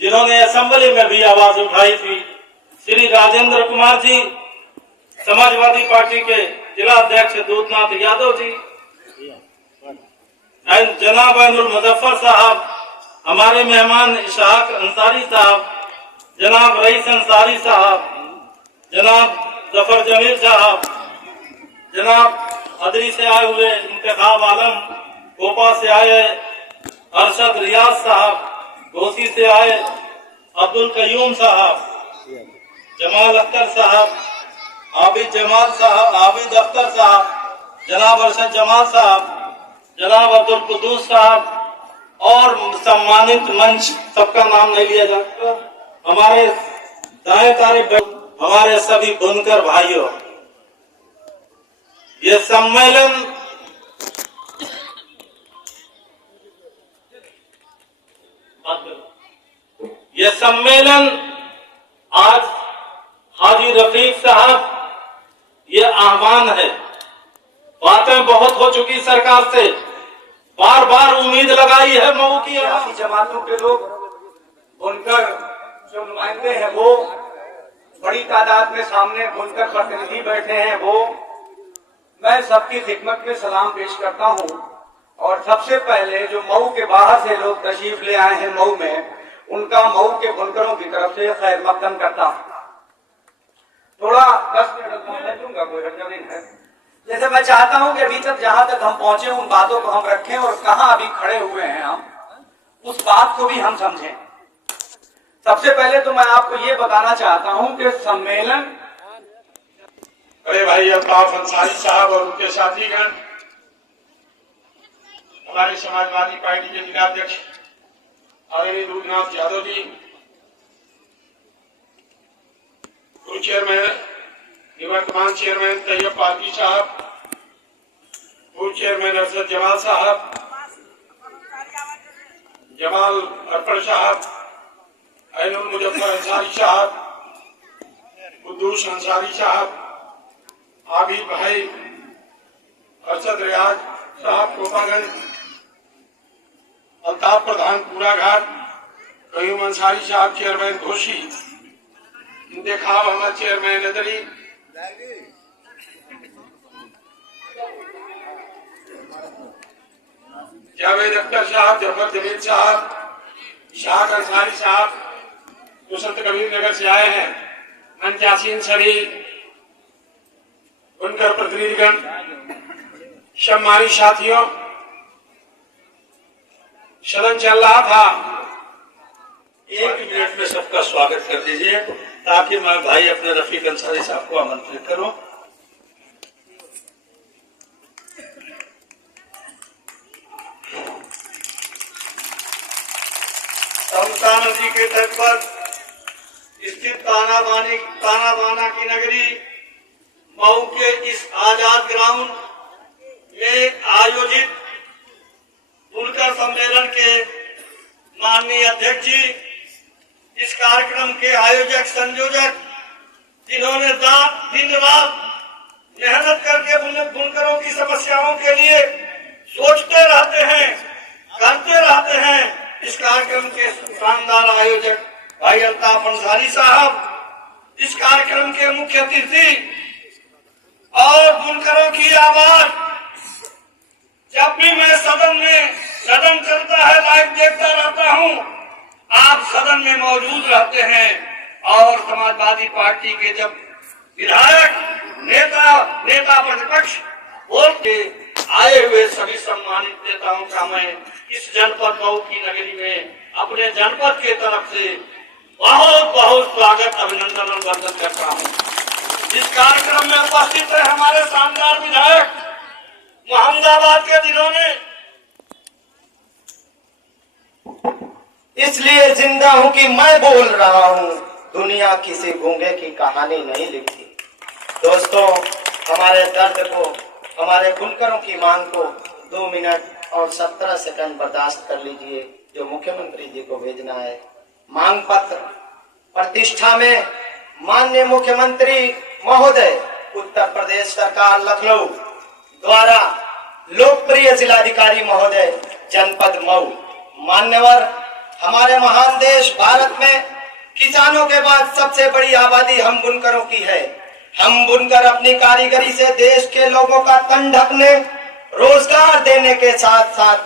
जिन्होंने असेंबली में भी आवाज उठाई थी, श्री राजेंद्र कुमार जी, समाजवादी पार्टी के जिला अध्यक्ष दूधनाथ यादव जी, जनाब ऐनुल मुजफ्फर साहब, हमारे मेहमान इशाक अंसारी साहब, जनाब रईस अंसारी साहब, जनाब जफर जमील साहब, जनाब अदरी से आए हुए इंतखाब आलम, गोपा से आए अरशद रियाज साहब, घोसी से आए अब्दुल कयूम साहब, जमाल अख्तर साहब, आबिद जमाल साहब, आबिद अख्तर साहब, जनाब अरशद जमाल साहब, जनाब अब्दुल कुद्दूस साहब और सम्मानित मंच, सबका नाम नहीं लिया जाता, हमारे दाएं तारे हमारे सभी बुनकर भाइयों, ये सम्मेलन आज हाजी रफीक साहब, ये आह्वान है। बातें बहुत हो चुकी सरकार से, बार बार उम्मीद लगाई है मऊ की जमातों के लोग, बुनकर जो नुमाइंदे हैं वो बड़ी तादाद में सामने बुनकर प्रतिनिधि बैठे हैं, वो मैं सबकी खिदमत में सलाम पेश करता हूं। और सबसे पहले जो मऊ के बाहर से लोग तशरीफ ले आए हैं मऊ में, उनका मऊ के बुनकरों की तरफ से खैर मकदम करता हूं। थोड़ा 10 मिनट मैं दूंगा, कोई हर्जा नहीं है। जैसे मैं चाहता हूं कि अभी तक जहां तक हम पहुंचे उन बातों को हम रखें और कहां अभी खड़े हुए हैं हम, उस बात को भी हम समझें। सबसे पहले तो मैं आपको ये बताना चाहता हूं कि सम्मेलन, अरे भाई अल्ताफ अंसारी साहब और उनके साथीगण, हमारे समाजवादी पार्टी के जिलाध्यक्ष आदरणीय दूधनाथ यादव जी, पूर्व चेयरमैन निवर्तमान चेयरमैन तैयब पालकी साहब, पूर्व चेयरमैन अरशद जमाल साहब, जमाल अर्पण साहब, ऐनुल मुजफ्फर अंसारी साहब, कुद्दूस अंसारी साहब, आबिद भाई, अरशद रियाज साहब कोपागंज, अल्ताफ प्रधान पूरा घाट, कयूम अंसारी साहब चेयरमैन घोसी, इंतखाब अहमद चेयरमैन अदरी, जावेद अख्तर साहब, जफर जमील साहब, शाह अंसारी साहब जो संत कबीर नगर से आए हैं, अंचासीन शरीफ, उनकर प्रतिनिधिगण, सम्मानित साथियों, सदन चल रहा था, 1 मिनट में सबका स्वागत कर दीजिए ताकि मैं भाई अपने रफीक अंसारी साहब को आमंत्रित करूं। तमसा नदी के तट पर स्थित तानाबाना की नगरी मऊ के इस आजाद ग्राउंड में आयोजित बुनकर सम्मेलन के माननीय अध्यक्ष जी, इस कार्यक्रम के आयोजक संयोजक, जिन्होंने दिन रात मेहनत करके बुनकरों की समस्याओं के लिए सोचते रहते हैं, करते रहते हैं, इस कार्यक्रम के शानदार आयोजक भाई अल्ताफ अंसारी साहब, इस कार्यक्रम के मुख्य अतिथि और बुनकरों की आवाज, जब भी मैं सदन चलता है लाइव देखता रहता हूं, आप सदन में मौजूद रहते हैं और समाजवादी पार्टी के जब विधायक नेता प्रतिपक्ष बोलते आए हुए सभी सम्मानित नेताओं का मैं इस जनपद मऊ की नगरी में अपने जनपद के तरफ से बहुत बहुत स्वागत, अभिनंदन और वंदन करता हूं। इस कार्यक्रम में उपस्थित है हमारे शानदार विधायक मोहम्मदाबाद के, जिन्होंने इसलिए जिंदा हूं कि मैं बोल रहा हूं, दुनिया किसी गूंगे की कहानी नहीं लिखती। दोस्तों, हमारे दर्द को, हमारे बुनकरों की मांग को 2 मिनट और 17 सेकंड बर्दाश्त कर लीजिए, जो मुख्यमंत्री जी को भेजना है। मांग पत्र प्रतिष्ठा में माननीय मुख्यमंत्री महोदय उत्तर प्रदेश सरकार लखनऊ द्वारा लोकप्रिय जिलाधिकारी महोदय जनपद मऊ, मान्यवर हमारे महान देश भारत में किसानों के बाद सबसे बड़ी आबादी हम बुनकरों की है। हम बुनकर अपनी कारीगरी से देश के लोगों का तन ढकने, रोजगार देने के साथ साथ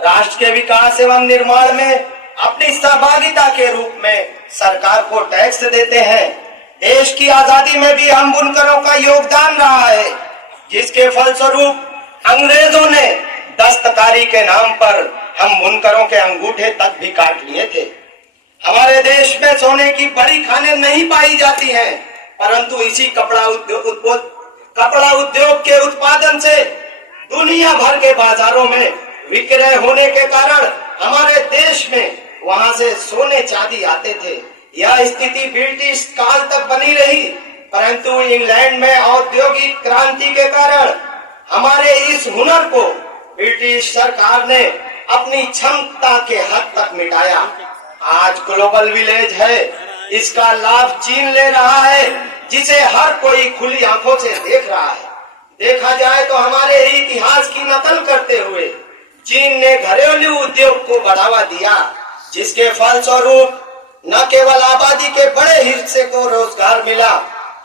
राष्ट्र के विकास एवं निर्माण में अपनी सहभागिता के रूप में सरकार को टैक्स देते हैं। देश की आजादी में भी हम बुनकरों का योगदान रहा है, जिसके फलस्वरूप अंग्रेजों ने दस्तकारी के नाम पर हम बुनकरों के अंगूठे तक भी काट लिए थे। हमारे देश में सोने की बड़ी खानें नहीं पाई जाती हैं, परंतु इसी कपड़ा उद्योग के उत्पादन से दुनिया भर के बाजारों में विक्रय होने के कारण हमारे देश में वहां से सोने चांदी आते थे। यह स्थिति ब्रिटिश काल तक बनी रही, परंतु इंग्लैंड में औद्योगिक क्रांति के कारण हमारे इस हुनर को ब्रिटिश सरकार ने अपनी क्षमता के हद तक मिटाया। आज ग्लोबल विलेज है, इसका लाभ चीन ले रहा है, जिसे हर कोई खुली आंखों से देख रहा है। देखा जाए तो हमारे इतिहास की नकल करते हुए चीन ने घरेलू उद्योग को बढ़ावा दिया, जिसके फलस्वरूप न केवल आबादी के बड़े हिस्से को रोजगार मिला,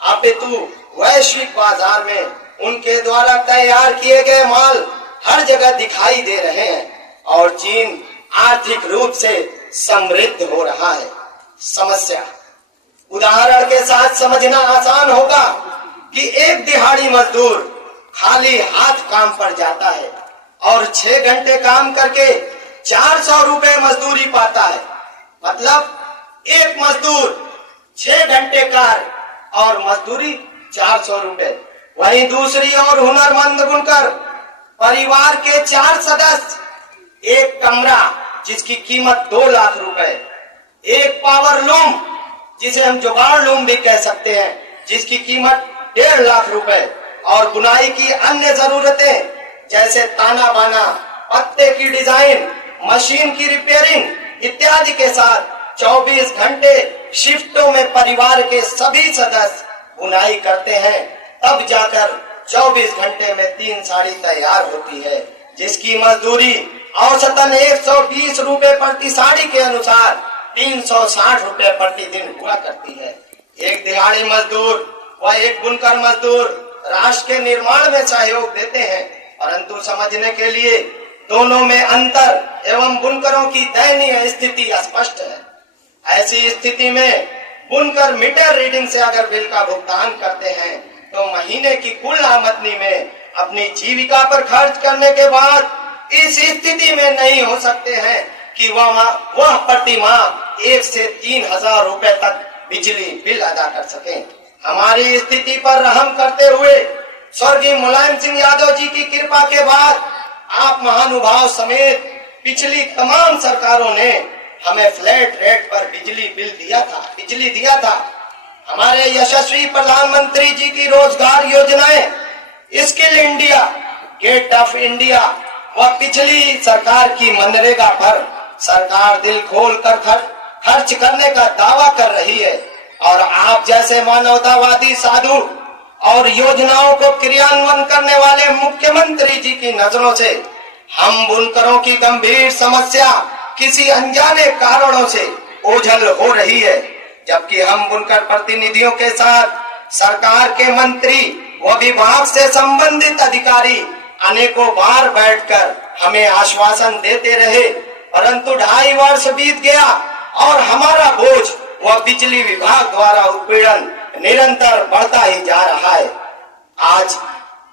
अपितु वैश्विक बाजार में उनके द्वारा तैयार किए गए माल हर जगह दिखाई दे रहे हैं और चीन आर्थिक रूप से समृद्ध हो रहा है। समस्या उदाहरण के साथ समझना आसान होगा कि एक दिहाड़ी मजदूर खाली हाथ काम पर जाता है और 6 घंटे काम करके 400 रुपए मजदूरी पाता है। मतलब एक मजदूर 6 घंटे कार्य और मजदूरी 400 रुपए। वहीं दूसरी ओर हुनरमंद बुनकर परिवार के 4 सदस्य, एक कमरा जिसकी कीमत 2 लाख रुपए, एक पावर लूम जिसे हम जुगाड़ लूम भी कह सकते हैं, जिसकी कीमत 1.5 लाख रुपए, और बुनाई की अन्य जरूरतें जैसे ताना बाना, पत्ते की डिजाइन, मशीन की रिपेयरिंग इत्यादि के साथ 24 घंटे शिफ्टों में परिवार के सभी सदस्य बुनाई करते हैं। तब जाकर 24 घंटे में 3 साड़ी तैयार होती है, जिसकी मजदूरी औसतन 120 रुपए प्रति साड़ी के अनुसार 360 रुपए प्रति दिन हुआ करती है। एक दिहाड़ी मजदूर व एक बुनकर मजदूर राष्ट्र के निर्माण में सहयोग देते हैं, परंतु समझने के लिए दोनों में अंतर एवं बुनकरों की दयनीय स्थिति स्पष्ट है। ऐसी स्थिति में बुनकर मीटर रीडिंग से अगर बिल का भुगतान करते हैं तो महीने की कुल आमदनी में अपनी जीविका पर खर्च करने के बाद इस स्थिति में नहीं हो सकते हैं कि वह प्रति माह 1 से 3,000 रुपए तक बिजली बिल अदा कर सकें। हमारी स्थिति पर रहम करते हुए स्वर्गीय मुलायम सिंह यादव जी की कृपा के बाद आप महानुभाव समेत पिछली तमाम सरकारों ने हमें फ्लैट रेट पर बिजली दिया था। हमारे यशस्वी प्रधानमंत्री जी की रोजगार योजनाएं, skill India, gate of India व पिछली सरकार की मनरेगा पर सरकार दिल खोल कर खर्च करने का दावा कर रही है, और आप जैसे मानवतावादी साधु और योजनाओं को क्रियान्वयन करने वाले मुख्यमंत्री जी की नजरों से हम बुनकरों की गंभीर समस्या किसी अनजाने कारणों से ओझल हो रही है, जबकि हम बुनकर प्रतिनिधियों के साथ सरकार के मंत्री व विभाग से संबंधित अधिकारी अनेकों बार बैठकर हमें आश्वासन देते रहे, परंतु 2.5 वर्ष बीत गया और हमारा बोझ व बिजली विभाग द्वारा उत्पीड़न निरंतर बढ़ता ही जा रहा है। आज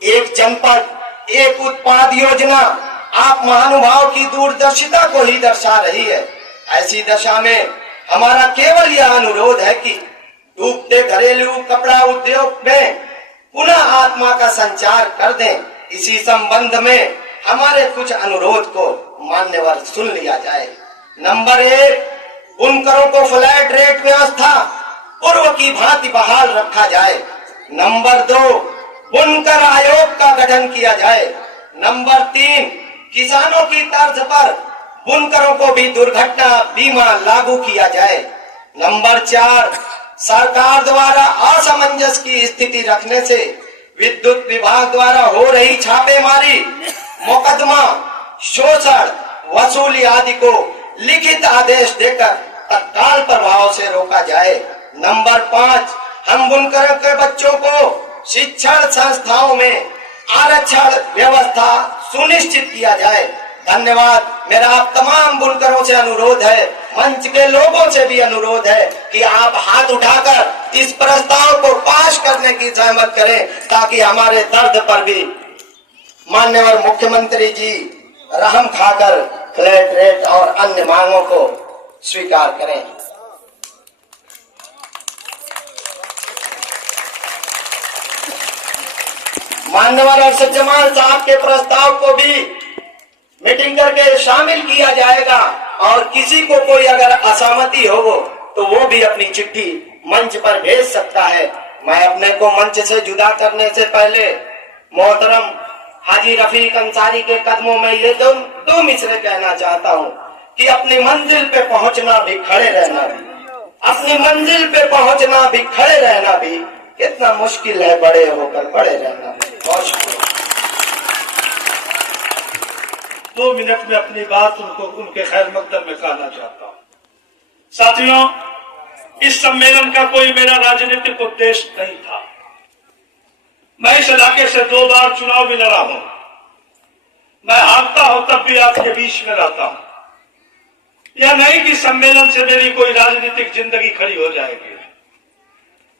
एक जनपद एक उत्पाद योजना आप महानुभाव की दूरदर्शिता को ही दर्शा रही है। ऐसी दशा में हमारा केवल यह अनुरोध है कि डूबते घरेलू कपड़ा उद्योग में पुनः आत्मा का संचार कर दें। इसी संबंध में हमारे कुछ अनुरोध को मान्यवर सुन लिया जाए। नंबर 1, बुनकरों को फ्लैट रेट व्यवस्था पूर्व की भांति बहाल रखा जाए। नंबर 2, बुनकर आयोग का गठन किया जाए। नंबर 3, किसानों की तर्ज पर बुनकरों को भी दुर्घटना बीमा लागू किया जाए। नंबर 4, सरकार द्वारा असमंजस की स्थिति रखने से विद्युत विभाग द्वारा हो रही छापेमारी, मुकदमा, शोषण, वसूली आदि को लिखित आदेश देकर तत्काल प्रभाव से रोका जाए। नंबर 5, हम बुनकरों के बच्चों को शिक्षण संस्थाओं में आरक्षण व्यवस्था सुनिश्चित किया जाए। धन्यवाद। मेरा आप तमाम बुनकरों से अनुरोध है, मंच के लोगों से भी अनुरोध है कि आप हाथ उठाकर इस प्रस्ताव को पास करने की सहमत करें, ताकि हमारे दर्द पर भी माननीय मुख्यमंत्री जी रहम खाकर फ्लैट रेट और अन्य मांगों को स्वीकार करें। माननीय अरशद जमाल साहब के प्रस्ताव को भी मीटिंग करके शामिल किया जाएगा, और किसी को कोई अगर असहमति हो तो वो भी अपनी चिट्ठी मंच पर भेज सकता है। मैं अपने को मंच से जुदा करने से पहले मोहतरम हाजी रफीक अंसारी के कदमों में ये दो मिसरे कहना चाहता हूँ कि अपनी मंजिल पे पहुंचना भी, खड़े रहना भी, अपनी मंजिल पे पहुंचना भी, खड़े रहना भी कितना मुश्किल है, बड़े होकर बड़े रहना भी बहुत शुक्रिया। 2 मिनट में अपनी बात उनके खैर मकदम में कहना चाहता हूँ। साथियों, इस सम्मेलन का कोई मेरा राजनीतिक उद्देश्य नहीं था। मैं इस इलाके से 2 बार चुनाव भी लड़ा हूं। मैं हारता हूं तब भी आपके बीच में रहता हूं। यह नहीं कि सम्मेलन से मेरी कोई राजनीतिक जिंदगी खड़ी हो जाएगी,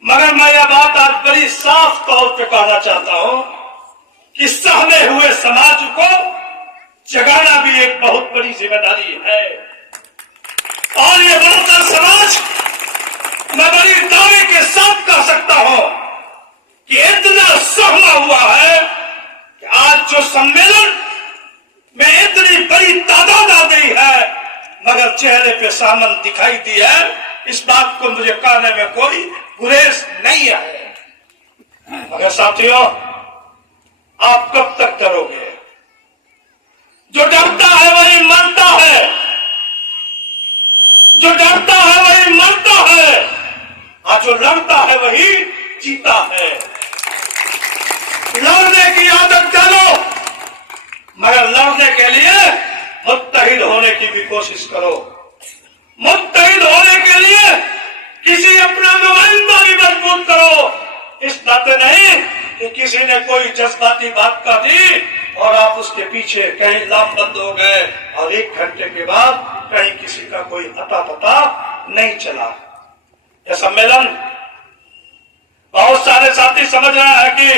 मगर मैं यह बात आज बड़ी साफ तौर पे कहना चाहता हूं कि सहमे हुए समाज को जगाना भी एक बहुत बड़ी जिम्मेदारी है। और ये बढ़ता समाज, मैं बड़ी दावे के साथ कह सकता हूं कि इतना सहमा हुआ है कि आज जो सम्मेलन में इतनी बड़ी तादाद आ गई है, मगर चेहरे पे सामन दिखाई दी है, इस बात को मुझे कहने में कोई गुरेज नहीं है। मगर साथियों, आप कब तक डरोगे? जो डरता है वही मरता है, जो डरता है वही मरता है, और जो लड़ता है वही जीता है। लड़ने की आदत डालो, मगर लड़ने के लिए मुत्तहिद होने की भी कोशिश करो। मुत्तहिद होने के लिए किसी अपना नुमाइंदा भी मजबूत करो। इस नाते नहीं कि किसी ने कोई जज्बाती बात कह दी और आप उसके पीछे कहीं लामबंद हो गए और 1 घंटे के बाद कहीं किसी का कोई अता पता नहीं चला। यह सम्मेलन, बहुत सारे साथी समझ रहे हैं कि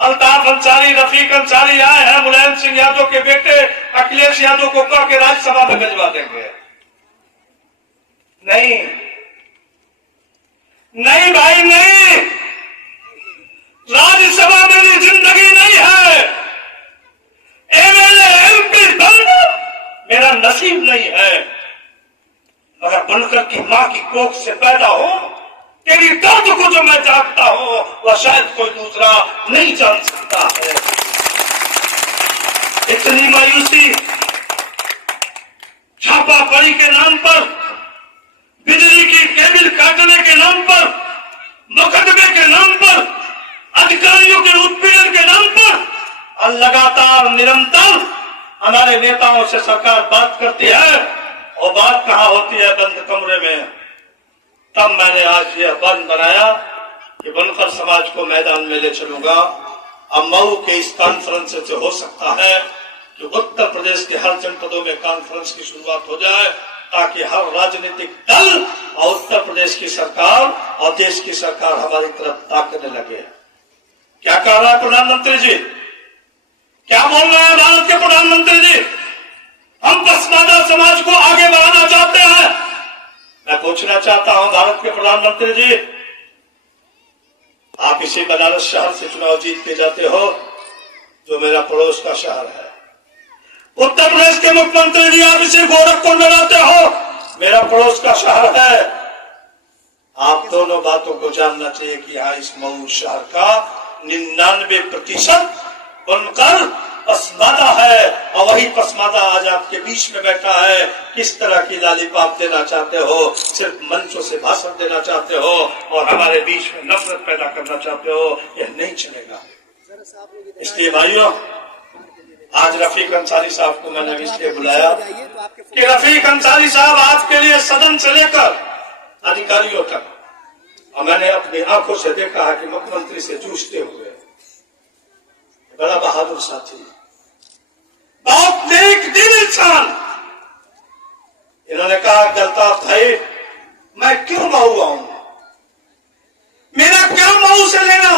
अल्ताफ अंसारी, रफीक अंसारी आए हैं, मुलायम सिंह यादव के बेटे अखिलेश यादव को कह के राज्यसभा में भिजवा देंगे। नहीं नहीं भाई, नहीं, राज्यसभा मेरी जिंदगी नहीं है। एमएलए एमपी बनना मेरा नसीब नहीं है, मगर बनकर की मां की कोख से पैदा हो, तेरी दर्द को जो मैं जानता हूं वह शायद कोई दूसरा नहीं जान सकता है। इतनी मायूसी छापामारी के नाम पर, बिजली की केबल काटने के नाम पर, मुकदमे के नाम पर, अधिकारियों के उत्पीड़न के नाम पर, और लगातार निरंतर हमारे नेताओं से सरकार बात करती है, और बात कहां होती है? बंद कमरे में। तब मैंने आज यह बंद बनाया कि बनकर समाज को मैदान में ले चलूंगा। अब मऊ के इस कॉन्फ्रेंस से हो सकता है कि उत्तर प्रदेश के हर जनपदों में कॉन्फ्रेंस की शुरुआत हो जाए, ताकि हर राजनीतिक दल और उत्तर प्रदेश की सरकार और देश की सरकार हमारी तरफ ताकने लगे। क्या कह रहा है प्रधानमंत्री जी? क्या बोल रहे हैं भारत के प्रधानमंत्री जी? हम पसमानदा समाज को आगे बढ़ाना चाहते हैं। मैं पूछना चाहता हूं भारत के प्रधानमंत्री जी, आप इसी बनारस शहर से चुनाव जीत के जाते हो, जो मेरा पड़ोस का शहर है। उत्तर प्रदेश के मुख्यमंत्री जी, आप इसे गोरखपुर में रहते हो, मेरा पड़ोस का शहर है। आप दोनों बातों को जानना चाहिए कि यहाँ इस मऊ शहर का 99% बनकर पसमादा है और वही पसमादा आज आपके बीच में बैठा है। किस तरह की लालीपाप देना चाहते हो? सिर्फ मंचों से भाषण देना चाहते हो और हमारे बीच में नफरत पैदा करना चाहते हो, यह नहीं चलेगा। इसलिए भाइयों, आज रफीक अंसारी साहब को मैंने इसलिए बुलाया कि रफीक अंसारी साहब आपके लिए सदन से लेकर अधिकारियों तक, और मैंने अपनी आंखों से देखा है कि मुख्यमंत्री से जूझते हुए, बड़ा बहादुर साथी, बहुत नेक दिल इंसान। इन्होंने कहा अल्ताफ भाई, मैं क्यों मऊ आऊं, मेरा क्या मऊ से लेना,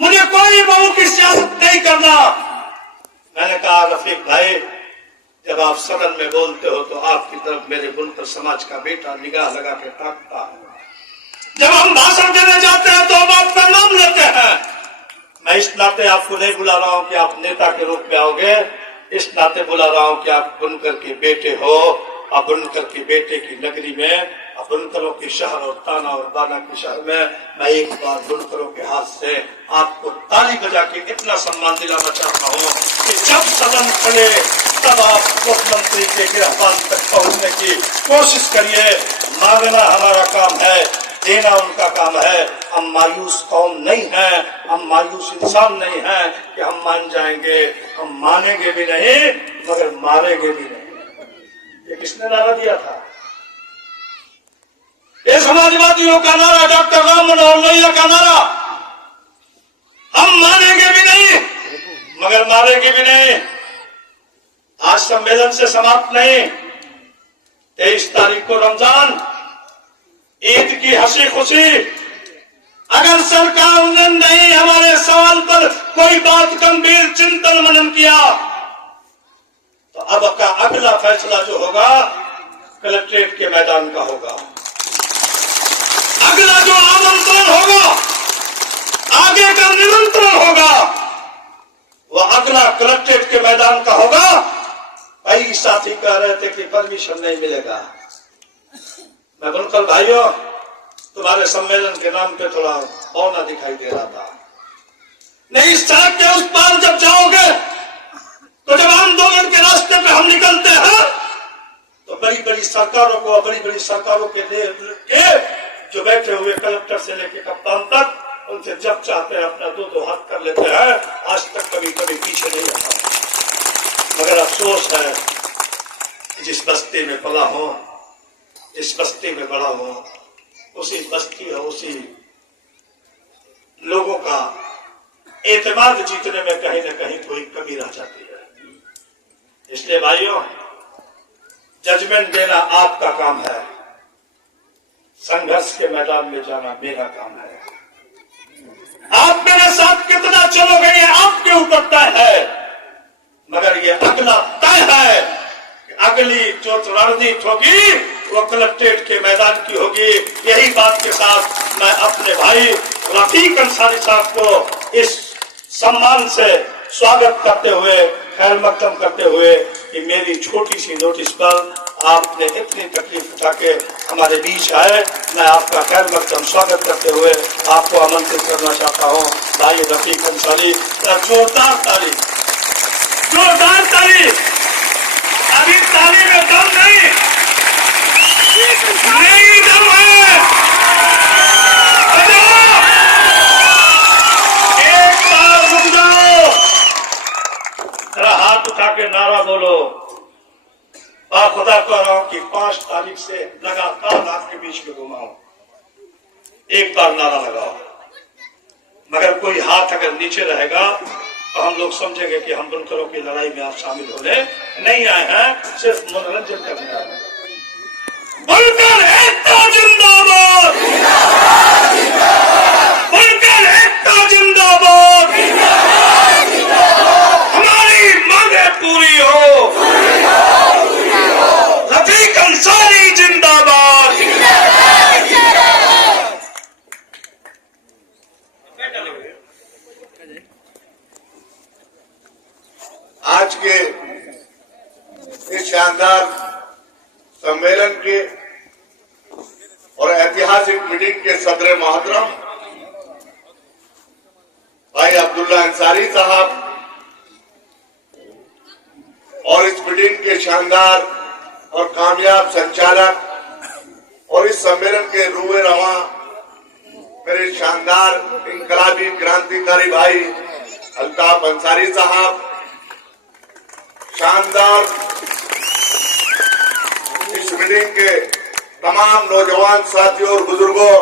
मुझे कोई मऊ की सियासत नहीं करना। मैंने कहा रफीक भाई, जब आप सदन में बोलते हो तो आपकी तरफ मेरे बुनकर समाज का बेटा निगाह लगा के ताकता है। जब हम भाषण देने जाते हैं तो हम आपका नाम लेते हैं। मैं इस नाते आपको नहीं बुला रहा हूं कि आप नेता के रूप में आओगे, इस नाते बुला रहा हूं कि आप बुनकर के बेटे हो और बुनकर के बेटे की नगरी में, बुनकरों के शहर और ताना और बाना के शहर में मैं एक बार बुनकरों के हाथ से आपको ताली बजा के इतना सम्मान दिलाना चाहता हूं कि जब सदन खुले तब आप मुख्यमंत्री के गिरफ्तार तक पहुंचने की कोशिश करिए। मांगना हमारा काम है, देना उनका काम है। हम मायूस कौम नहीं है, हम मायूस इंसान नहीं है कि हम मान जाएंगे। हम मानेंगे भी नहीं मगर मारेंगे भी नहीं। ये किसने नारा दिया था? ये समाजवादियों का नारा, डॉक्टर राम मनोहर लोहिया का नारा। हम मानेंगे भी नहीं मगर मारेंगे भी नहीं। आज सम्मेलन से समाप्त नहीं, 23 तारीख को रमजान, ईद की हंसी खुशी। अगर सरकार ने नहीं हमारे सवाल पर कोई बात गंभीर चिंतन मनन किया तो अब का अगला फैसला जो होगा कलेक्ट्रेट के मैदान का होगा। अगला जो आमंत्रण होगा, आगे का निमंत्रण होगा, वह अगला कलेक्ट्रेट के मैदान का होगा। कई साथी कह रहे थे कि परमिशन नहीं मिलेगा। मैं बुनकर भाइयों, तुम्हारे सम्मेलन के नाम पे थोड़ा औना दिखाई दे रहा था। नहीं, सड़क के उस पार जब जाओगे तो जब आंदोलन के रास्ते पे हम निकलते हैं तो बड़ी बड़ी सरकारों को, बड़ी बड़ी सरकारों के जो बैठे हुए कलेक्टर से लेके कप्तान तक, उनसे जब चाहते हैं अपना दो हाथ कर लेते हैं। आज तक कभी कभी पीछे नहीं रखा। मगर अफसोस है जिस बस्ती में पला हो, जिस बस्ती में बड़ा हो, उसी बस्ती और उसी लोगों का एतमाद जीतने में कहीं न कहीं कोई कमी रह जाती है। इसलिए भाइयों, जजमेंट देना आपका काम है, संघर्ष के मैदान में जाना मेरा काम है। आप मेरे साथ कितना चलोगे ये आपके ऊपर तय है, मगर ये अगला तय है कि अगली जो रणनीति होगी वो कलेक्ट्रेट के मैदान की होगी। यही बात के साथ मैं अपने भाई रफीक अंसारी साहब को इस सम्मान से स्वागत करते हुए, खैर मकदम करते हुए कि मेरी छोटी सी नोटिस पर आपने इतनी तकलीफ उठा के हमारे बीच आए, मैं आपका खैर मकदम स्वागत करते हुए आपको आमंत्रित करना चाहता हूँ। भाई रफीक अंसारी, जोरदार ताली, जोरदार ताली। अभी ताली में दम नहीं दम है। एक बार रुक जाओ, जरा हाथ उठा के नारा बोलो। खुदा कह रहा हूं कि 5 तारीख से लगातार आपके बीच में घुमाओ, एक बार नारा लगाओ। मगर कोई हाथ अगर नीचे रहेगा तो हम लोग समझेंगे कि हम बुनकरों की लड़ाई में आप शामिल होने नहीं आए हैं, सिर्फ मनोरंजन करने आए हैं। बुनकर एकता जिंदाबाद, बुनकर एकता जिंदाबाद। हमारी मांगे पूरी हो, रफीक अंसारी जिंदाबाद। आज के इस शानदार सम्मेलन के और ऐतिहासिक मीटिंग के सदर मोहतरम भाई अब्दुल्ला अंसारी साहब, और इस मीटिंग के शानदार और कामयाब संचालक और इस सम्मेलन के रूए रवा मेरे शानदार इनकलाबी क्रांतिकारी भाई अल्ताफ अंसारी साहब, शानदार इस मीटिंग के तमाम नौजवान साथियों और बुजुर्गों,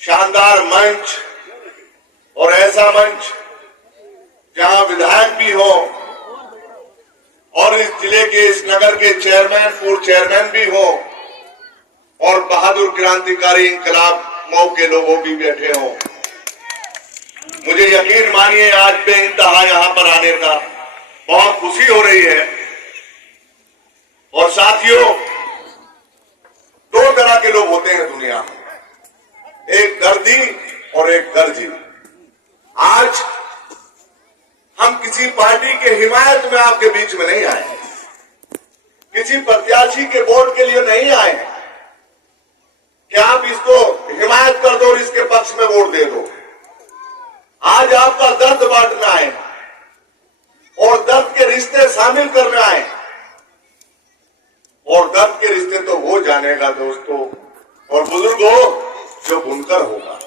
शानदार मंच और ऐसा मंच जहां विधायक भी हो और इस जिले के इस नगर के चेयरमैन पूर्व चेयरमैन भी हो और बहादुर क्रांतिकारी इंकलाब मऊ के लोगों भी बैठे हों। मुझे यकीन मानिए आज बेइंतहा यहां पर आने का बहुत खुशी हो रही है। और साथियों, दो तरह के लोग होते हैं दुनिया में, एक दर्दी और एक दर्जी। आज हम किसी पार्टी के हिमायत में आपके बीच में नहीं आए, किसी प्रत्याशी के वोट के लिए नहीं आए कि आप इसको हिमायत कर दो और इसके पक्ष में वोट दे दो। आज आपका दर्द बांटना है और दर्द के रिश्ते शामिल करना है। और दर्द के रिश्ते तो वो जानेगा दोस्तों और बुजुर्गों जो बुनकर होगा,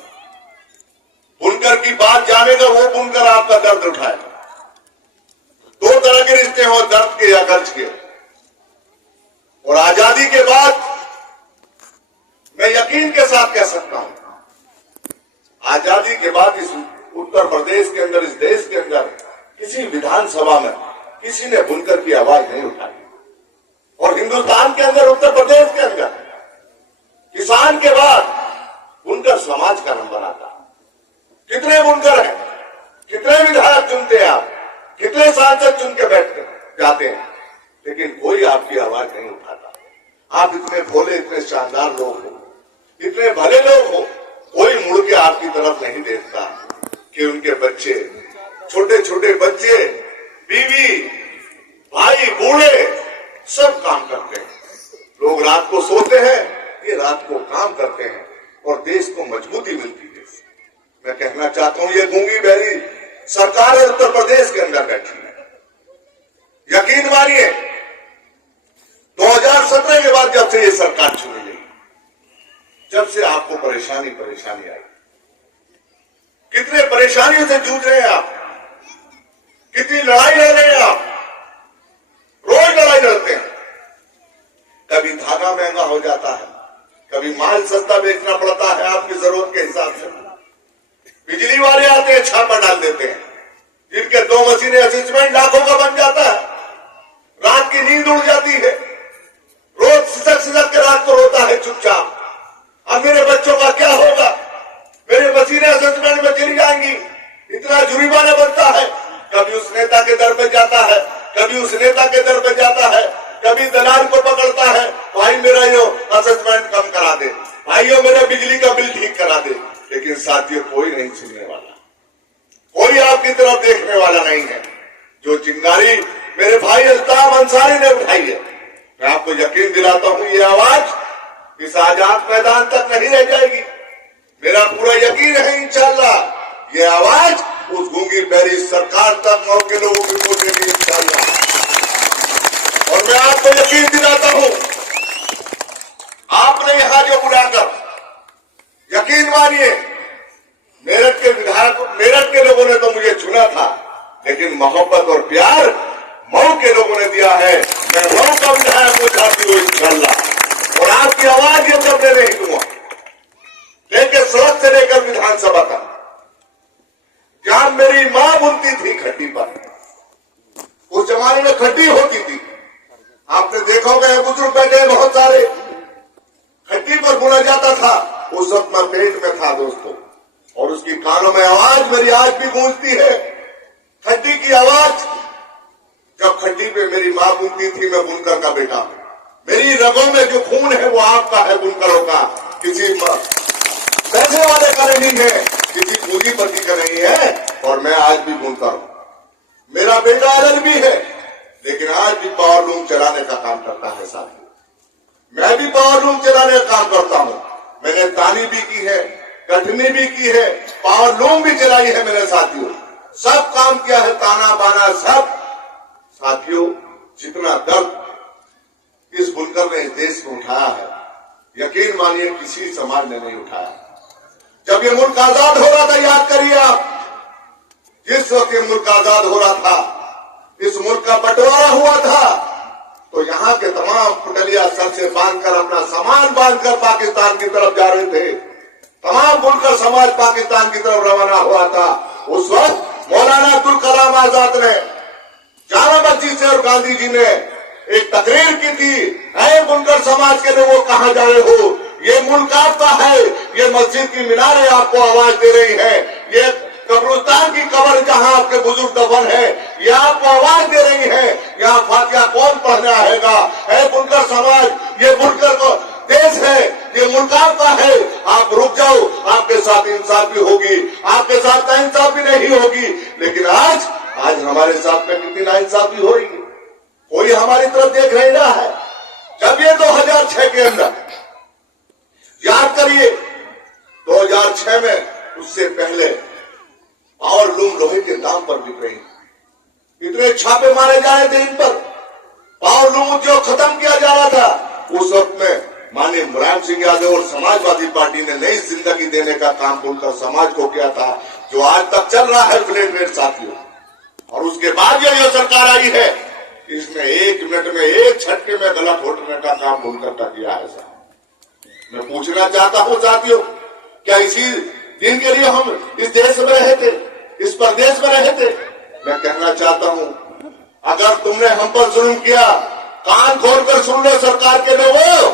बुनकर की बात जानेगा वो बुनकर आपका दर्द उठाएगा। दो तरह के रिश्ते हो, दर्द के या कर्ज के। और आजादी के बाद मैं यकीन के साथ कह सकता हूं, आजादी के बाद इस उत्तर प्रदेश के अंदर, इस देश के अंदर किसी विधानसभा में किसी ने बुनकर की आवाज नहीं उठाई। और हिंदुस्तान के अंदर, उत्तर प्रदेश के अंदर किसान के बाद बुनकर समाज का नंबर आता। कितने बुनकर हैं, कितने विधायक चुनते हैं आप, कितने सांसद चुन के बैठते जाते हैं, लेकिन कोई आपकी आवाज नहीं उठाता। आप इतने भोले, इतने शानदार लोग हो, इतने भले लोग हो, कोई मुड़ के आपकी तरफ नहीं देखता कि उनके बच्चे, छोटे छोटे बच्चे, बीवी, भाई, बूढ़े सब काम करते हैं। लोग रात को सोते हैं, ये रात को काम करते हैं और देश को मजबूती मिलती है। मैं कहना चाहता हूं, ये गूंगी बहरी सरकार है उत्तर प्रदेश के अंदर बैठी है। यकीन मानिए 2017 के बाद जब से ये सरकार चुनी गई, जब से आपको परेशानी आई, कितने परेशानियों से जूझ रहे हैं आप, कितनी लड़ाई लड़ रहे हैं आप, रोज लड़ाई लड़ते हैं। कभी धागा महंगा हो जाता है, कभी माल सस्ता बेचना पड़ता है आपकी जरूरत के हिसाब से। बिजली वाले आते हैं, छापा डाल देते हैं, जिनके 2 मशीनें असेसमेंट लाखों का बन जाता है। रात की नींद उड़ जाती है, रोज सिसक के रात को रोता है चुपचाप, अब मेरे बच्चों का क्या होगा, मेरे मशीनें असेसमेंट में चली जाएंगी, इतना जुर्माना बनता है। कभी उस नेता के दर पे जाता है, कभी उस नेता के दर पे जाता है, कभी दलाल को पकड़ता है, भाई मेरा ये असेसमेंट कम करा दे, भाइयों मेरा बिजली का बिल ठीक करा दे। लेकिन साथियों, कोई नहीं सुनने वाला, कोई आपकी तरफ देखने वाला नहीं है। जो चिंगारी मेरे भाई अल्ताफ अंसारी ने उठाई है, मैं आपको यकीन दिलाता हूं ये आवाज इस आजाद मैदान तक नहीं रह जाएगी। मेरा पूरा यकीन है इंशाअल्लाह ये आवाज उस गूंगी बहरी सरकार तक मऊ के लोगों की पहुंचेगी इंशाअल्लाह। और मैं आपको यकीन दिलाता हूं, आपने यहां जो बुलाकर, यकीन मानिए मेरठ के विधायक, मेरठ के लोगों ने तो मुझे चुना था, लेकिन मोहब्बत और प्यार मऊ के लोगों ने दिया है। मैं मऊ का विधायक हूं साथियों इंशाअल्लाह। और आपकी आवाज ये सबने नहीं दूंगा, लेकिन सड़क से लेकर विधानसभा तक, जहां मेरी मां बुनती थी खड्डी पर, उस जमाने में खड्डी होती थी, आपने देखा होगा बुजुर्ग बैठे बहुत सारे, खड्डी पर बुना जाता था। उस वक्त मैं पेट में था दोस्तों, और उसकी कानों में आवाज मेरी आज भी गूंजती है, खड्डी की आवाज। जब खड्डी पे मेरी मां बुनती थी, मैं बुनकर का बेटा हूं, मेरी रगों में जो खून है वो आपका है, बुनकरों का, किसी पैसे वाले का नहीं है, किसी पूंजीपति का नहीं है। और मैं आज भी बुनकर हूं, मेरा बेटा अलग भी है, लेकिन आज भी पावर लूम चलाने का काम करता है साथियों। मैं भी पावर लूम चलाने का काम करता हूं, मैंने तानी भी की है, कटनी भी की है, पावर लूम भी चलाई है मेरे साथियों, सब काम किया है, ताना बाना सब। साथियों, जितना दर्द इस बुनकर ने इस देश में उठाया है, यकीन मानिए किसी समाज ने नहीं उठाया। जब ये मुल्क आजाद हो रहा था, याद करिए आप, जिस वक्त ये मुल्क आजाद हो रहा था, इस मुल्क का बंटवारा हुआ था, तो यहाँ के तमाम पुटलिया सर से बांधकर, अपना सामान बांधकर पाकिस्तान की तरफ जा रहे थे। तमाम बुनकर समाज पाकिस्तान की तरफ रवाना हुआ था। उस वक्त मौलाना अब्दुल कलाम आजाद ने जामा मस्जिद से और गांधी जी ने एक तकरीर की थी, ऐ बुनकर समाज के लोगों कहां जा रहे हो, ये मुल्क आपका है, ये मस्जिद की मीनारें आपको आवाज दे रही है, ये कब्रिस्तान की कब्र जहां आपके बुजुर्ग दफन है, ये आपको आवाज दे रही है, यहाँ फातिहा कौन पढ़ने आएगा। है बुनकर समाज, ये बुनकर को देश है, ये मुल्क आपका है, आप रुक जाओ, आपके साथ इंसाफ भी होगी, आपके साथ नाइंसाफी नहीं होगी। लेकिन आज हमारे साथ में कितनी नाइंसाफी हो रही है, कोई हमारी तरफ देख नहीं रहा है। जब ये 2006 के अंदर, याद करिए 2006 में, उससे पहले पावर लूम लोहे के दाम पर बिक रही, इतने छापे मारे जा रहे थे इन पर, पावर लूम उद्योग खत्म किया जा रहा था। उस वक्त में माननीय मुलायम सिंह यादव और समाजवादी पार्टी ने नई जिंदगी देने का काम बुनकर समाज को किया था, जो आज तक चल रहा है फ्लैट रेट साथियों। और उसके बाद ये जो सरकार आई है, इसमें 1 मिनट में 1 झटके में गलत होटने का काम बुनकर का किया है साहब। मैं पूछना चाहता हूं साथियों, क्या इसी दिन के लिए हम इस देश में रहे थे, इस प्रदेश में रहे थे? मैं कहना चाहता हूं, अगर तुमने हम पर जुल्म किया, कान खोलकर सुन लो सरकार के लोगों,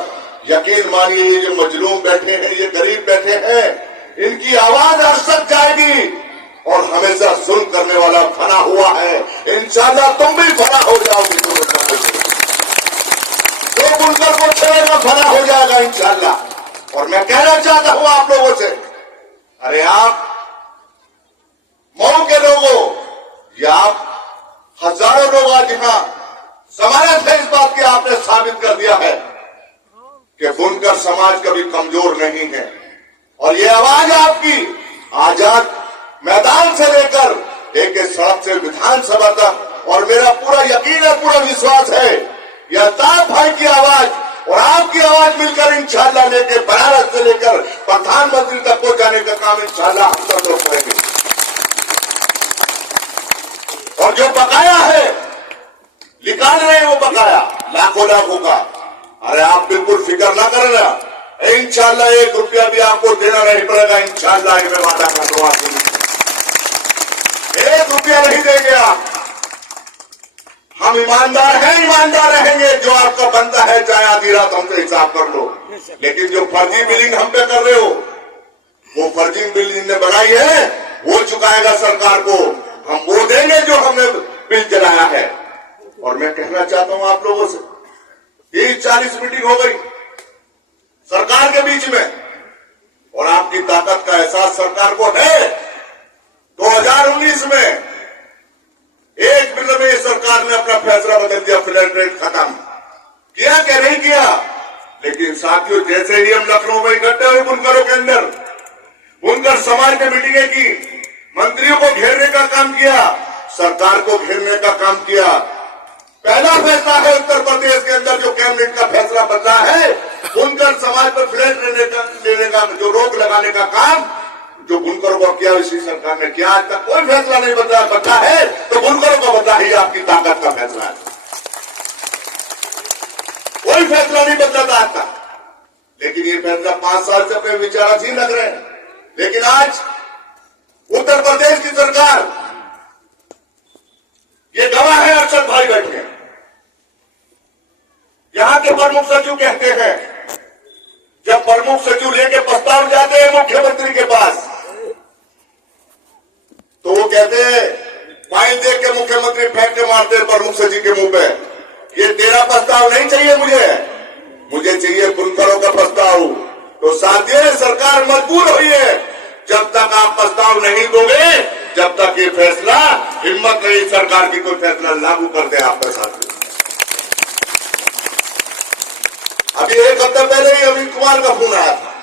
यकीन मानिए ये जो मजलूम बैठे हैं, ये गरीब बैठे हैं, इनकी आवाज आज तक जाएगी और हमेशा जुल्म करने वाला फना हुआ है। इंशाल्लाह तुम भी फना हो जाओगे, तो बुनकर को चलेगा फना हो जाएगा इंशाल्लाह। और मैं कहना चाहता हूं आप लोगों से, अरे आप मऊ के लोगों, या आप हजारों लोग आज यहां समानत है इस बात की, आपने साबित कर दिया है कि बुनकर समाज कभी कमजोर नहीं है। और ये आवाज आपकी आजाद मैदान से लेकर एक सड़क से विधानसभा तक, और मेरा पूरा यकीन है, पूरा विश्वास है, यह ताज भाई की आवाज और आपकी आवाज मिलकर इंशाल्लाह लेके बनारस से लेकर प्रधानमंत्री तक को जाने का काम इंशाल्लाह हम सब लोग करेंगे। और जो बकाया है निकाल रहे हैं, वो बकाया लाखों का, अरे आप बिल्कुल फिक्र ना करना, इंशाल्लाह 1 रुपया भी आपको देना नहीं पड़ेगा इंशाल्लाह, मैं वादा कर रहा हूं, 1 रुपया नहीं देंगे आप। हम ईमानदार हैं, ईमानदार रहेंगे, जो आपका बनता है चाहे आधी रात हमसे हिसाब कर लो। लेकिन जो फर्जी बिलिंग हम पे कर रहे हो, वो फर्जी बिलिंग ने बनाई है, वो चुकाएगा सरकार को, हम वो देंगे जो हमने बिल चलाया है। और मैं कहना चाहता हूं आप लोगों से, 30-40 मीटिंग हो गई सरकार के बीच में, और आपकी ताकत का एहसास सरकार को है। 2019 में 1 मिनट में सरकार ने अपना फैसला बदल दिया, फ्लैट रेट खत्म किया क्या नहीं किया। लेकिन साथियों, जैसे ही हम लखनऊ में इकट्ठे हुए बुनकरों के अंदर, बुनकर समाज ने मीटिंगें की, मंत्रियों को घेरने का काम किया, सरकार को घेरने का काम किया। पहला फैसला है उत्तर प्रदेश के अंदर जो कैबिनेट का फैसला बदला है, बुनकर समाज पर फ्लैट लेने का जो रोक लगाने का काम जो बुनकरों को किया, इसी सरकार ने किया। आज तक कोई फैसला नहीं बदला है, तो बुनकरों को बदला ही आपकी ताकत का फैसला है। कोई फैसला नहीं बदला था आज तक। लेकिन ये फैसला 5 साल से अपने विचाराधीन लग रहे हैं। लेकिन आज उत्तर प्रदेश की सरकार, ये गवाह है, अरशद भाई बैठे हैं, यहां के प्रमुख सचिव कहते हैं, जब प्रमुख सचिव लेके प्रस्ताव जाते हैं मुख्यमंत्री के पास, तो वो कहते हैं, फाइल देख के मुख्यमंत्री फेंक के मारते हैं प्रमुख सचिव के मुंह पे, ये तेरा प्रस्ताव नहीं चाहिए, मुझे चाहिए बुनकरों का प्रस्ताव। तो साथियों, सरकार मजबूर हुई है, जब तक आप प्रस्ताव नहीं दोगे, जब तक ये फैसला, हिम्मत नहीं सरकार की कोई फैसला लागू कर दे आपके साथ। अभी 1 हफ्ते पहले ही अमित कुमार का फोन आया था,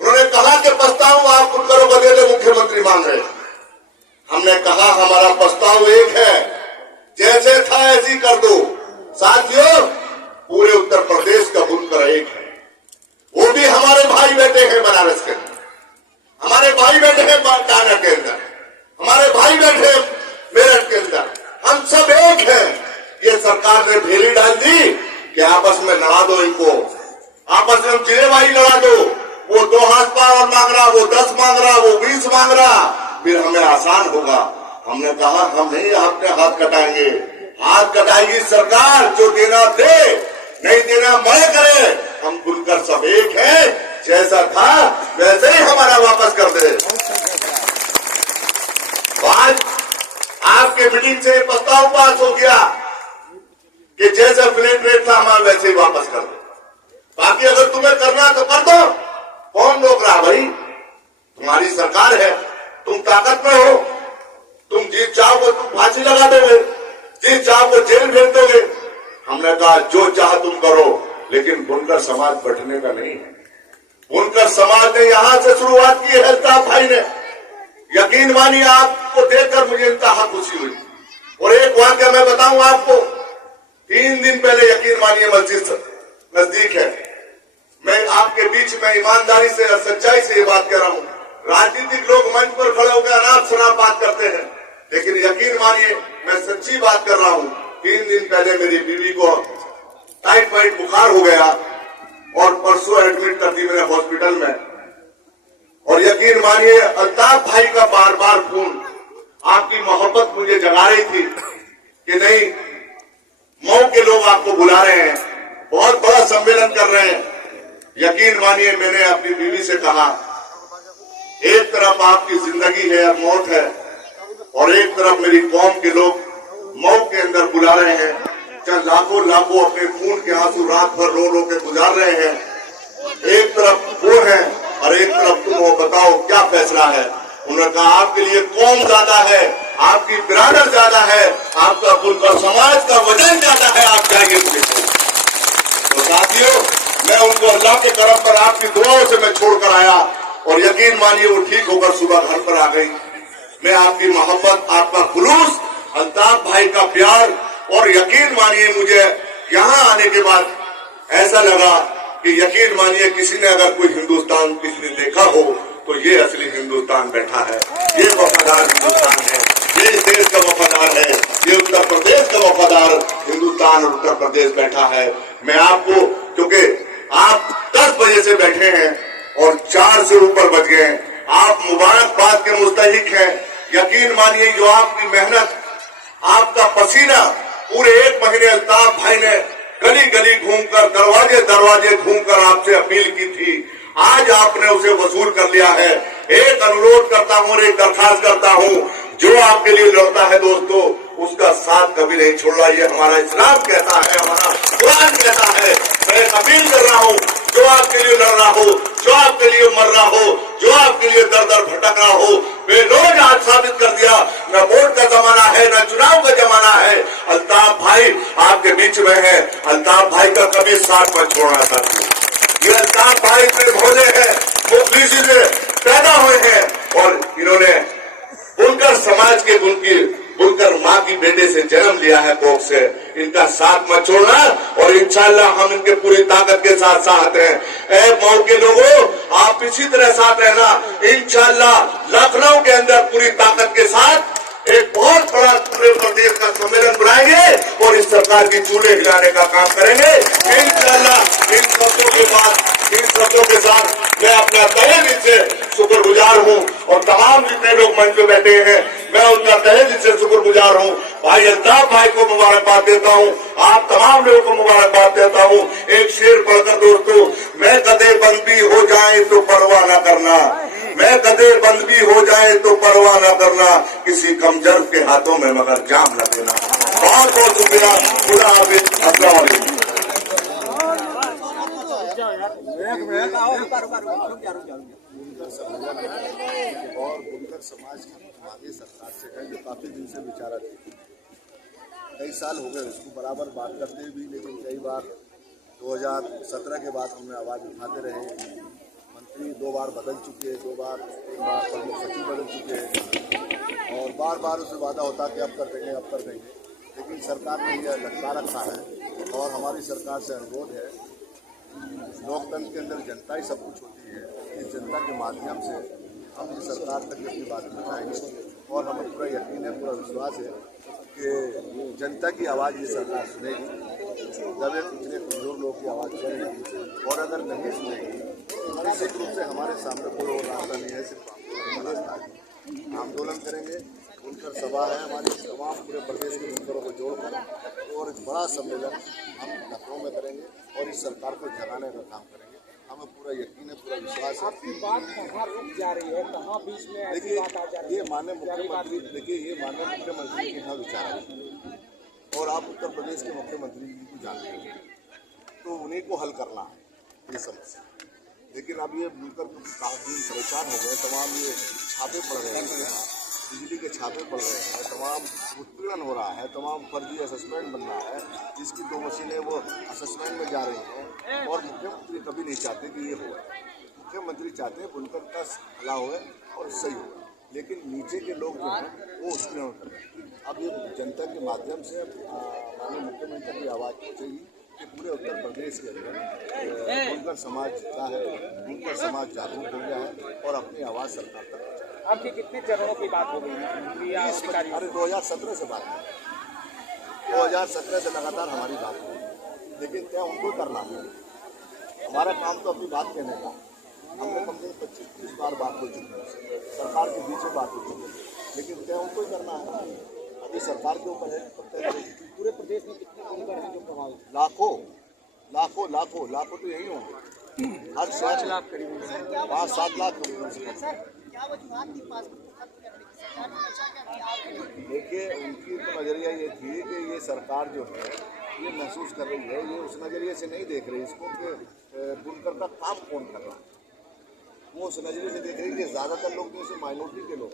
उन्होंने कहा कि प्रस्ताव आप बुनकरों को दे दे, मुख्यमंत्री मांग रहे। हमने कहा हमारा प्रस्ताव एक है जैसे था ऐसी कर दो। साथियों, पूरे उत्तर प्रदेश का बुनकर एक है, वो भी हमारे भाई बेटे हैं बनारस के अंदर, हमारे भाई बेटे हैं बांदा के अंदर, हमारे भाई बेटे हैं मेरठ के अंदर, हम सब एक हैं। ये सरकार ने ढेली डाल दी कि आपस में लड़ा दो, इनको आपस में चिरेबाजी लड़ा दो। वो 2 हाथ पावर मांग रहा, वो 10 मांग रहा, वो 20 मांग रहा, फिर हमें आसान होगा। हमने कहा हम नहीं अपने हाथ कटाएंगे, हाथ कटाएगी सरकार, जो देना दे, नहीं देना मना करे। हम बुनकर सब एक हैं, जैसा था वैसे ही हमारा वापस कर दे। आज आपके मीटिंग से प्रस्ताव पास हो गया कि जैसा फ्लैट रेट था हमारा वैसे ही वापस कर दो। बाकी अगर तुम्हें करना तो कर दो, कौन रोक रहा भाई? तुम्हारी सरकार है, तुम ताकत में हो, तुम जीत चाहोगे तुम फांसी लगा दोगे, जीत चाहोगे जेल भेज दोगे। हमने कहा जो चाह तुम करो, लेकिन बुनकर समाज बैठने का नहीं है। बुनकर समाज ने यहां से शुरुआत की है। अल्ताफ भाई ने, यकीन मानिए आपको देखकर मुझे इंतहा खुशी हुई। और एक वाक्य मैं बताऊं आपको, 3 दिन पहले, यकीन मानिए मस्जिद नजदीक है, मैं आपके बीच में ईमानदारी से और सच्चाई से ये बात कह रहा हूं। राजनीतिक लोग मंच पर खड़े होकर अनाप शनाप बात करते हैं, लेकिन यकीन मानिए मैं सच्ची बात कर रहा हूं। 3 दिन पहले मेरी बीवी को टाइफाइड बुखार हो गया और परसों एडमिट कर दी मैंने हॉस्पिटल में। और यकीन मानिए अल्ताफ भाई का बार बार फोन, आपकी मोहब्बत मुझे जगा रही थी कि नहीं, मऊ के लोग आपको बुला रहे हैं, बहुत बड़ा सम्मेलन कर रहे हैं। यकीन मानिए मैंने अपनी बीवी से कहा, एक तरफ आपकी जिंदगी है और मौत है, और एक तरफ मेरी कौम के लोग मऊ के अंदर बुला रहे हैं, जहां लाखों लाखों अपने खून के आंसू रात भर रो रो के गुजार रहे हैं। एक तरफ वो है और एक तरफ तुम हो, बताओ क्या फैसला है? उन्होंने कहा आपके लिए कौम ज्यादा है, आपकी बिरादर ज्यादा है, आपका बुनकर समाज का वजन ज्यादा है, आप जाइए मुझे। तो साथियों, मैं उनको अल्लाह के करम पर आपकी दुआओं से मैं छोड़कर आया, और यकीन मानिए वो ठीक होकर सुबह घर पर आ गई। मैं आपकी मोहब्बत, आपका खुलूस, अल्ताफ भाई का प्यार, और यकीन मानिए मुझे यहाँ आने के बाद ऐसा लगा कि यकीन मानिए किसी ने अगर कोई हिंदुस्तान किसी ने देखा हो तो ये असली हिंदुस्तान बैठा है, ये वफादार हिंदुस्तान है, ये इस देश का वफादार है, ये उत्तर प्रदेश का वफादार हिंदुस्तान और उत्तर प्रदेश बैठा है। मैं आपको, क्योंकि आप 10 बजे से बैठे हैं और 4 से ऊपर बज गए, आप मुबारकबाद के मुस्तहिक हैं। यकीन मानिए जो आपकी मेहनत, आपका पसीना, पूरे 1 महीने अल्ताफ भाई ने गली गली घूमकर, दरवाजे दरवाजे घूमकर आपसे अपील की थी, आज आपने उसे वसूल कर लिया है। एक अनुरोध करता हूं और एक दरखास्त करता हूं, जो आपके लिए लड़ता है दोस्तों, उसका साथ कभी नहीं छोड़ना, ये हमारा इस्लाम कहता है, हमारा कुरान कहता है। मैं अपील कर रहा हूं, जो आपके लिए लड़ रहा हो, जो आपके लिए मर रहा हो, जो आपके लिए दर दर भटक रहा हो, बेलोज आज साबित कर दिया, न वोट का जमाना है न चुनाव का जमाना है, अल्ताफ भाई आपके बीच में है। अल्ताफ भाई का कभी साथ मत छोड़ना था। ये अल्ताफ भाई इतने भोले हैं, मुखलिसी से पैदा हुए हैं, और इन्होंने बुनकर समाज के बुनकर माँ की बेटे से जन्म लिया है, कोख से। इनका साथ मत छोड़ना, और इंशाल्लाह हम इनके पूरी ताकत के साथ साथ हैं। ऐ मऊ के लोगों, आप इसी तरह साथ रहना। इंशाल्लाह लखनऊ के अंदर पूरी ताकत के साथ एक बहुत बड़ा पूरे प्रदेश का सम्मेलन बनाएंगे और इस सरकार की चूल्हे हिलाने का काम करेंगे इंशाल्लाह। इन शब्दों के साथ मैं अपना तहे दिल से शुक्रगुजार हूँ, और तमाम जितने लोग मंच पे बैठे हैं मैं उनका तहे दिल से शुक्रगुजार हूँ। भाई अल्ताफ भाई को मुबारकबाद देता हूँ, आप तमाम लोगों को मुबारकबाद देता हूँ। एक शेर पढ़कर दोस्तों, मैं गधे बंद भी हो जाए तो परवाह न करना, मैं गधे बंद भी हो जाए तो परवाह न करना, किसी कमजोर के हाथों में मगर जाम न देना। बहुत बहुत शुक्रिया। खुदा हाफिज। अस्सलाम वालेकुम। और बुनकर समाज की आगे सरकार से है, जो काफी दिन से विचारा थी, कई साल हो गए उसको बराबर बात करते भी, लेकिन कई बार 2017 के बाद हमने आवाज़ उठाते रहे। मंत्री 2 बार बदल चुके, 2 बार, एक बार प्रमुख सचिव बदल चुके हैं, और बार बार उसे वादा होता कि अब कर देंगे अब कर देंगे। लेकिन सरकार ने यह लटका रखा है और हमारी सरकार से अनुरोध है, लोकतंत्र के अंदर जनता ही सब कुछ होती है। इस जनता के माध्यम से हम इस सरकार तक अपनी बात पहुँचाएंगे और हमें पूरा यकीन है, पूरा विश्वास है कि जनता की आवाज़ ये सरकार सुनेगी, दबे पिछले कमजोर लोगों की आवाज़ करेगी। और अगर नहीं सुनेगी निश्चित रूप से हमारे सामने कोई और रास्ता नहीं है, सिर्फ आंदोलन करेंगे। बुनकर सभा है हमारी, तमाम पूरे प्रदेश के बुनकरों को जोड़कर और एक बड़ा सम्मेलन हम लखनऊ में करेंगे और इस सरकार को जगाने का काम करेंगे। हमें पूरा यकीन है, पूरा विश्वास है। आपकी बात कहाँ रुक जा रही है, कहाँ बीच में ऐसी बात आ जा रही है? ये माननीय मुख्यमंत्री, देखिए ये माननीय मुख्यमंत्री के यहाँ विचार है और आप उत्तर प्रदेश के मुख्यमंत्री जी को जानते हैं, तो उन्हीं को हल करना है ये समस्या। लेकिन अब ये बुनकर काफी परेशान हो गए, तमाम ये छापे पड़ रहे हैं, बिजली के छापे पड़ रहे हैं, तमाम उत्पीड़न हो रहा है, तमाम फर्जी असेसमेंट बन रहा है, जिसकी 2 मशीनें वो असेसमेंट में जा रही हैं। और मुख्यमंत्री कभी नहीं चाहते कि ये हो, मुख्यमंत्री चाहते हैं बुनकर का भला हो और सही हो, लेकिन नीचे के लोग जो हैं वो उत्पीड़न कर रहे हैं। अब ये जनता के माध्यम से माननीय मुख्यमंत्री की आवाज़ पहुँचेगी कि पूरे उत्तर प्रदेश के अंदर बुनकर समाज का है, बुनकर समाज जागरूक हो गया है और अपनी आवाज़ सरकार तक पहुँचाएगा। आपके कितने चरणों की बात हो गई? अरे 2017 से बात है, 2017 से लगातार हमारी बात है, लेकिन क्या उनको करना है? हमारा काम तो अपनी बात कहने का। हमने कम से कम 25-30 बार बात हो चुकी है, सरकार के बीच में बात हो चुकी है, लेकिन क्या उनको ही करना है? अभी सरकार के ऊपर है। पूरे प्रदेश में कितने बुनकर हैं जो प्रभावित? लाखों तो यही होंगे, हर 5 लाख करीब 5-7 लाख। देखिए उनकी तो नज़रिया ये थी कि ये सरकार जो है ये महसूस कर रही है, ये उस नज़रिए से नहीं देख रही इसको कि बुनकर का काम कौन कर रहा है, वो उस नज़रिए से देख रही है कि ज़्यादातर लोग जो इसे माइनॉरिटी के लोग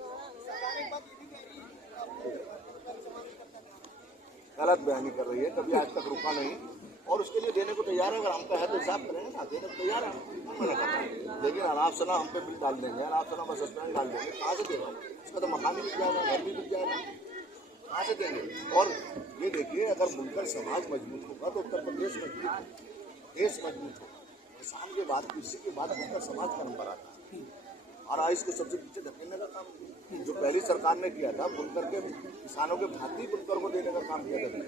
गलत बयानी कर रही है, कभी आज तक रुका नहीं और उसके लिए देने को तैयार है। अगर हमका है तो हिसाब करेंगे ना, देने को तैयार है, मना करना है। लेकिन अनाप शनाप हम पे बिल डाल देंगे, अनाप शनाप असेसमेंट डाल देंगे, कहाँ से देगा? उसका तो मकान भी बिक जाएगा, घर भी बिक जाएगा, कहाँ से देंगे? और ये देखिए अगर बुनकर समाज मजबूत होगा तो उत्तर प्रदेश मजबूत होगा, देश मजबूत होगा। किसान के बाद कृषि के बाद बुनकर समाज का नंबर आता है और आज इसको सबसे पीछे धकेलने का काम जो पहली सरकार ने किया था, बुनकर के किसानों के भाती बुनकर को देने का काम किया था,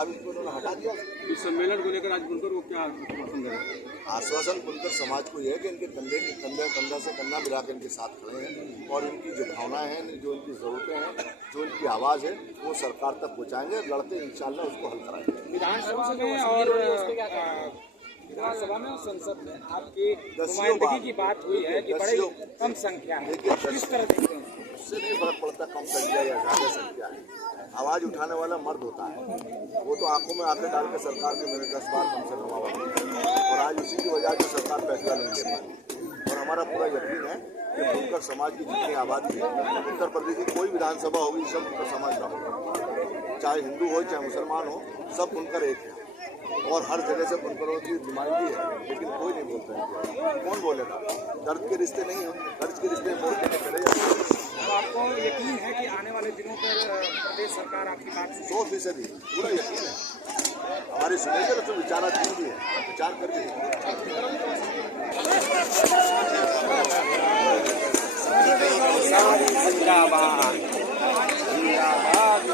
आज इसको उन्होंने हटा दिया। इस सम्मेलन को लेकर आज बुनकर को क्या आश्वासन देगा? आश्वासन बुनकर समाज को यह है कि इनके कंधा से कंधा मिला के इनके साथ खड़े हैं और इनकी जो भावनाएं हैं, जो इनकी ज़रूरतें हैं, जो इनकी आवाज़ है वो सरकार तक पहुँचाएंगे, लड़ते इंशाल्लाह उसको हल कराएंगे। विधानसभा में और संसद में आपकी नुमाइंदगी की बात हुई है कि बड़ी कम संख्या है, किस तरह देखते हैं? उससे नहीं फर्क पड़ता कम संख्या या ज़्यादा संख्या है, आवाज़ उठाने वाला मर्द होता है, वो तो आंखों में आंखें डाल के सरकार के मैंने 10 बार कम से कम आवाज़ और आज उसी की वजह से सरकार फैसला नहीं ले पाती। और हमारा पूरा यकीन है कि बुनकर समाज की जितनी आबादी है उत्तर प्रदेश की कोई विधानसभा होगी सब बुनकर समाज का होगा, चाहे हिंदू हो चाहे मुसलमान हो, सब बुनकर एक है और हर जगह से बुनकरों की नुमाइंदगी है, लेकिन कोई नहीं बोलता है। कौन बोलेगा? दर्द के रिश्ते नहीं हैं, कर्ज के रिश्ते बोल के चले जाते हैं। तो आपको यकीन है कि आने वाले दिनों पर प्रदेश सरकार आपकी बात 100% पूरा यकीन है, हमारे सुनेंगे तो विचाराधीन भी है, विचार करके जिंदाबाद जिंदाबाद।